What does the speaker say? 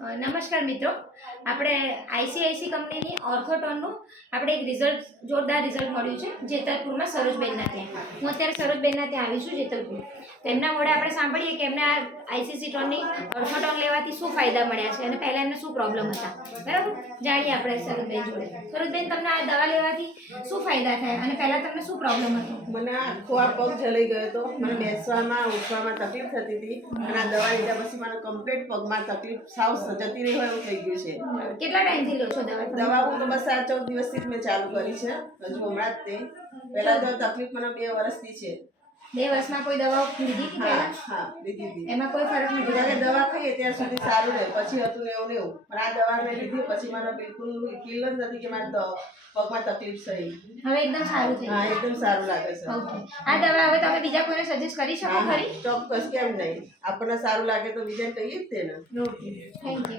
નમસ્કાર મિત્રો, આપણે આઈસીઆઈસી કંપનીની ઓર્થોટોનનું આપણે એક રિઝલ્ટ જોરદાર રિઝલ્ટ મળ્યું છે જેતલપુરમાં સરોજબેનના ત્યાં. હું અત્યારે સરોજબેનના ત્યાં આવી છું જેતલપુર. તેમના મોઢે આપણે સાંભળીએ કે એમને આ આઈસીસી ટોનની ઓર્થોટોન લેવાથી શું ફાયદા મળ્યા છે અને પહેલાં એમને શું પ્રોબ્લેમ હતા, બરાબર? જાણીએ આપણે સરોજબેન જોડે. સરોજબેન, તમને આ દવા લેવાથી શું ફાયદા થયા અને પહેલાં તમને શું પ્રોબ્લેમ હતો? મને આખો આ પગ જલાઈ ગયો હતો. મને બેસવામાં ઉઠવામાં તકલીફ થતી હતી અને આ દવા લીધા પછી મને કમ્પ્લીટ પગમાં તકલીફ સાવ જતી રહી હોય એવું થઈ ગયું છે. કેટલા ટાઈમથી લો છો દવા? દવા હું તો બસ આ 14 દિવસથી જ મેં ચાલુ કરી છે. હજુ હમણાં જ તે પહેલા તો તકલીફ મને 2 વર્ષથી છે. 2 વર્ષમાં કોઈ દવાઓ લીધી હતી પહેલા? હા, લીધી હતી. એમાં કોઈ ફરક નથી? જ્યારે દવા ખાઈએ ત્યાં સુધી સારું રહે, પછી હતું ને એવું ને એવું. પણ આ દવા મેં લીધી પછી મને બિલકુલ ફીલ જ નથી કે મારા પગમાં તકલીફ થઈ. હવે એકદમ સારું થઈ હા, ગયું. એકદમ સારું લાગે છે. ઓકે. આ દવા હવે તમે બીજા કોઈને સજેસ્ટ કરી શકો હા, ખરી? ચોક્કસ, કેમ નહીં? આપણને સારું લાગે તો બીજાને કહીએ જ તે ને. Okay, thank you.